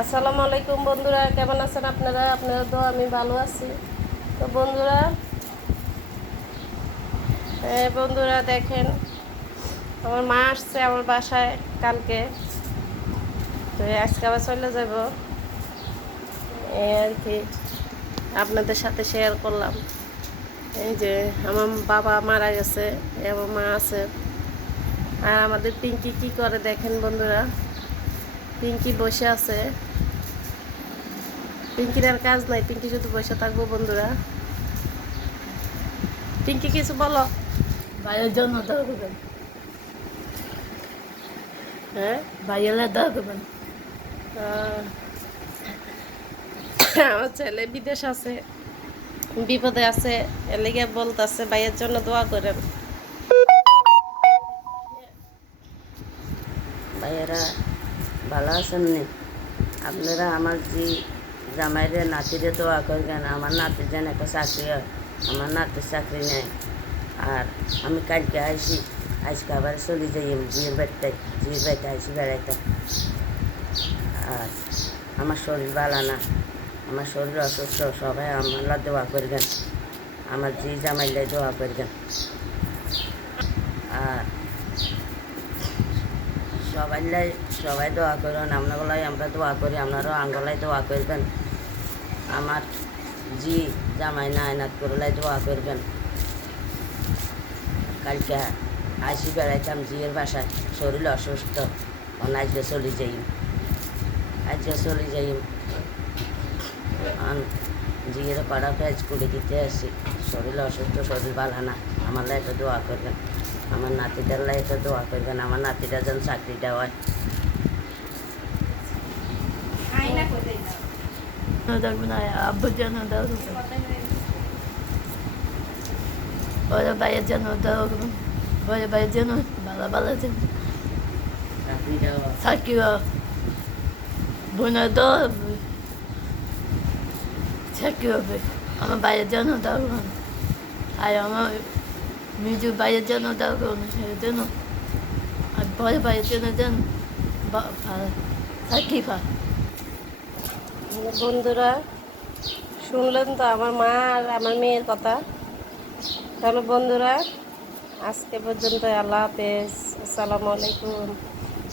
আসসালামু আলাইকুম বন্ধুরা, কেমন আছেন আপনারা? আপনারা তো আমি ভালো আছি। তো বন্ধুরা দেখেন, আমার মা আসছে আমার বাসায় কালকে। তো আজকে আবার চলে যাব, এই আর কি আপনাদের সাথে শেয়ার করলাম। এই যে আমার বাবা মারা গেছে, আমার মা আছে। আর আমাদের পিঙ্কি কি করে দেখেন বন্ধুরা, পিঙ্কি বসে আছে। পিঙ্কির আর কাজ নাই, পিঙ্কি শুধু বসে থাকবো বন্ধুরা। পিঙ্কি কিছু বলো। ভাইয়ের জন্য দোয়া করবেন। হ্যাঁ, ভাইয়ের দোয়া করবেন। আমার ছেলে বিদেশ আছে, বিপদে আছে, এর লেগে বলতেছে ভাইয়ের জন্য দোয়া করেন। ভাইয়েরা ভালো আছেন নি? আপনারা আমার যে জামাইরে নাতিরে দোয়া করবেন, আমার নাতির যেন একটা চাকরি হয়। আমার নাতির চাকরি নেই। আর আমি কালকে আইসি, আজকে আবার চলে যাই জিয়ের বাড়িতে আইসি বেড়াইতে। আর আমার শরীর ভালো না, আমার শরীর অসুস্থ। সবাই আমার দোয়া করবেন, আমার যে জামাইলাই দোয়া করবেন। আর সবাই দোয়া করুন, আপনাগুলাই আমরা দোয়া করি, আপনারাও আঙ্গলাই দোয়া করবেন। আমার জি জামাই না আয়নাত করলাই দোয়া করবেন। কালকে আসি বেড়াইতাম জিয়ের বাসায়, শরীর অসুস্থ, আজকে চলে যাই। জিয়ের পাড়া পেঁয়াজ করে দিতে আসি, শরীর অসুস্থ, শরীর ভালো না। আমার লাই একটু দোয়া করবেন, আমার নাতিটার লাই একটু দোয়া করবেন, আমার নাতিটা যেন চাকরিটা হয়। আব্বুর জন্য দাও, বড় ভাইয়ের জন্য দাও, বড় ভাইয়ের জন্য ভালো জন্য চাকরি বোনের দাও, চাকরি হবে। আমার ভাইয়ের জন্য দাও, আর আমার মিজু ভাইয়ের জন্য দাও, এর জন্য। আর বড় ভাইয়ের জন্য যেন চাকরি পায়। বন্ধুরা শুনলেন তো আমার মা আর আমার মেয়ের কথা। তাহলে বন্ধুরা আজকে পর্যন্ত, আল্লাহ হাফেজ, আসসালামু আলাইকুম।